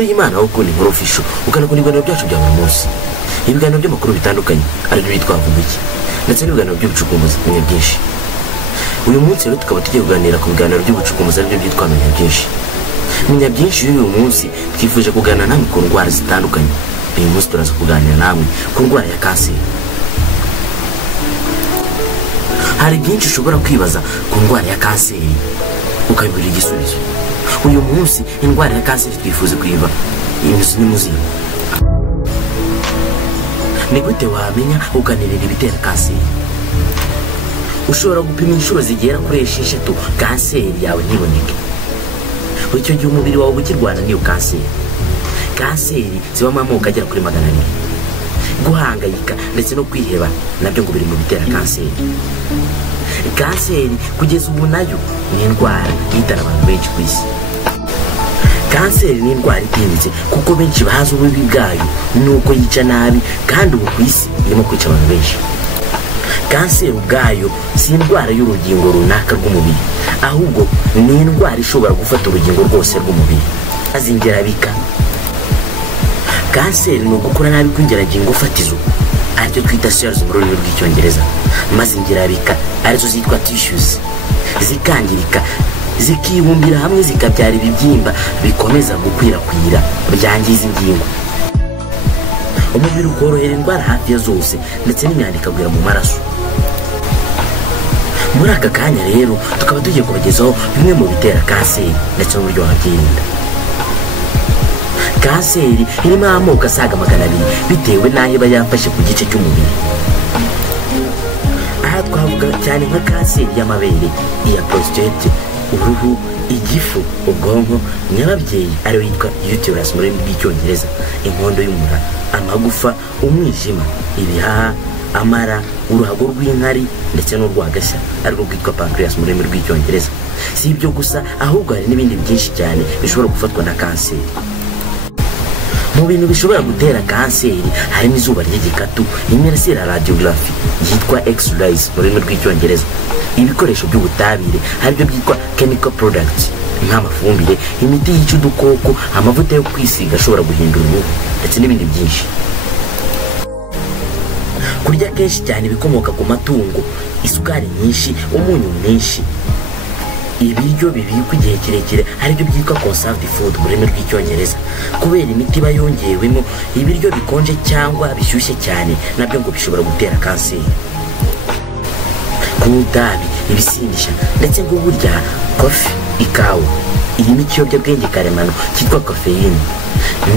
amahoro y'Imana aho kundi nkuru official ukanakunda ibiganiro byacu bya buri munsi, ibiganiro by'amakuru bitandukanye aribyo bitwa Vuga Iki, ndetse n'ibiganiro by'ubucukumbuzi Menya Byinshi. Uyu munsi rero tukaba tugiye kuganira ku biganiro by'ubucukumbuzi aribyo byitwa Menya Byinshi. Menya Byinshi y'uyu munsi twifuje kuganira namwe ku ndwara zitandukanye. Uyu munsi turaza kuganira namwe ku ndwara ya kanseri. Hari byinshi ushobora kwibaza ku ndwara ya kanseri ukabibura igisubizo. Uyu munsi indwara ya kanseri twifuze kuyiva imizi n'umuzingo. Ni gute wamenya ukanirira ibitera kanseri? Ushobora gupima inshuro zigera kuri 6 kanseri yawe ntiboneke. Icyo gihe umubiri wawe ukirwana n'iyo kanseri. Kanseri zibamo amoko agera kuri 200. Guhangayika ndetse no kwiheba nabyo ngo biri mu bitera kanseri. Kanseri kugeza ubu nayo ni indwara yitana abantu benshi ku isi. Kanseri ni indwara itinyitse kuko benshi bazi ububi bwayo nuko yica nabi, kandi ubu ku isi irimo kwica abantu benshi. Kanseri ubwayo si indwara y'urugingo runaka rw'umubiri, ahubwo ni indwara ishobora gufata urugingo rwose rw'umubiri azingerabika. Kanseri ni ugukora nabi kw'ingeragingo fatizo aricyo twita cells mu rurimi rw'icyongereza, maze ingerabika arizo zitwa tissues zikangirika zikibumbira hamwe zikabyara ibibyimba bikomeza gukwirakwira byangiza ingingo. Umubiri ukorohera indwara hafi ya zose ndetse n'imyanda ikagwira mu maraso. Muri aka kanya rero tukaba tugiye kubagezaho bimwe mu bitera kanseri ndetse n'uburyo wabyirinda. Kanseri irimo amoko asaga 200 bitewe n'aho iba yafashe ku gice cy'umubiri. Aha twavuga cyane nka kanseri y'amabere, iya prostate, uruhu, igifu, ubwonko, nyababyeyi ariyo yitwa uterus mu rurimi rw'icyongereza, inkondo y'umura, amagufa, umwijima, ibihaha, amara, uruhago rw'inkari ndetse n'urwagashya arirwo rwitwa pancreas mu rurimi rw'icyongereza. Si ibyo gusa, ahubwo hari n'ibindi byinshi cyane bishobora gufatwa na kanseri. Mu bintu bishobora gutera kanseri harimo izuba ry'igikatu, imirasire ya radiography yitwa X-rays mu rurimi rw'icyongereza, ibikoresho by'ubutabire haribyo byitwa chemical products nk'amafumbire, imiti yica udukoko, amavuta yo kwisiga ashobora guhindura uruhu ndetse n'ibindi byinshi. Kurya kenshi cyane ibikomoka ku matungo, isukari nyinshi, umunyu mwinshi, ibiryo bibikwa igihe kirekire aribyo byitwa conserved food mu rurimi rw'icyongereza, kubera imiti iba yongewemo. Ibiryo bikonje cyangwa bishyushye cyane nabyo ngo bishobora gutera kanseri. Kunywa itabi, ibisindisha ndetse ngo burya kofi, ikawa irimo ikiyobyabwenge karemano cyitwa caffeine,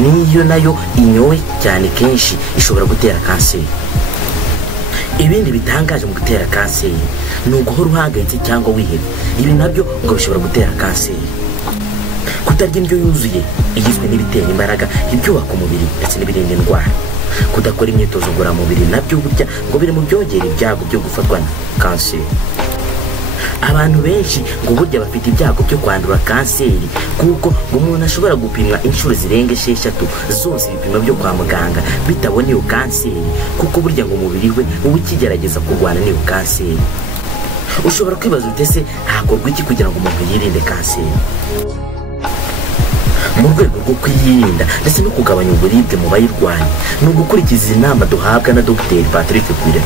niyo nayo inyowe cyane kenshi ishobora gutera kanseri. Ibindi bitangaje mu gutera kanseri ni uguhora uhangayitse cyangwa wiheba. Ibi nabyo ngo bishobora gutera kanseri. Kutarya indyo yuzuye igizwe n'ibitera imbaraga, ibyubaka umubiri ndetse n'ibirinda indwara. Kudakora imyitozo ngororamubiri nabyo burya ngo biri mu byongera ibyago byo gufatwa na kanseri. Abantu benshi ngo burya bafite ibyago byo kwandura kanseri kuko ngo umuntu ashobora gupimwa inshuro zirenga 6 zose ibipimo byo kwa muganga bitabona iyo kanseri, kuko burya ngo umubiri we uba ukigerageza kurwana n'iyo kanseri. Ushobora kwibaza utese hakorwa iki kugira ngo umuntu yirinde kanseri? Mu rwego rwo kwiyirinda ndetse no kugabanya uburibwe mu bayirwanya ni ugukurikiza inama duhabwa na Dr. Patrick Kwire,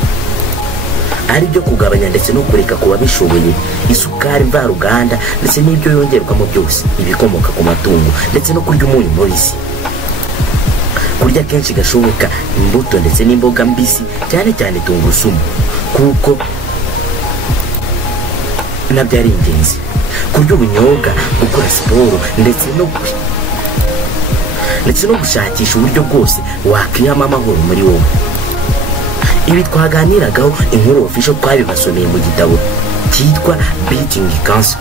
aribyo kugabanya ndetse no kureka kuba bishoboye isukari mvaruganda ndetse n'ibyo yongerwamo byose, ibikomoka ku matungo ndetse no kurya umunyu mubisi. Kurya kenshi gashoboka imbuto ndetse n'imboga mbisi, cyane cyane tungurusumu kuko nabyo ari ingenzi. Kurya ubunyobwa, gukora siporo ndetse no gushakisha uburyo bwose wakwihamo amahoro muri wowe. Ibi twaganiragaho inkuru official twabibasomeye mu gitabo cyitwa Beating Cancer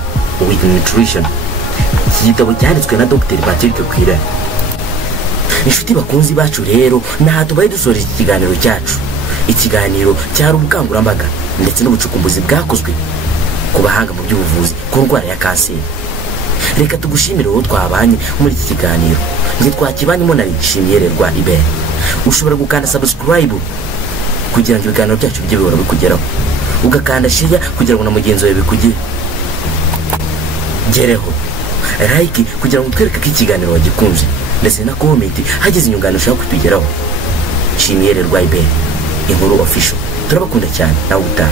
with Nutrition. Iki gitabo cyanditswe na Dr. Patrick Kwire. Inshuti bakunzi bacu rero, naha tubaye dusoje iki kiganiro cyacu. Ikiganiro cyari ubukangurambaga ndetse n'ubucukumbuzi bwakozwe ku bahanga mu by'ubuvuzi ku ndwara ya kanseri. Reka tugushimire wowe twabanye muri iki kiganiro. Nge twakibanyemo na Nshimiyererwa Ibere. Ushobora gukanda subscribe kugira ngo ibiganiro byacu bijye bihora bikugeraho, ugakanda share kugira ngo na mugenzi wawe bikugereho, like kugira ngo twereke ko ikiganiro wagikunze, ndetse na komenti hagize inyunganizi ushaka kutugeraho. Nshimiye rero Rwayiberi, inkuru official. Turabakunda cyane, nawe utaha.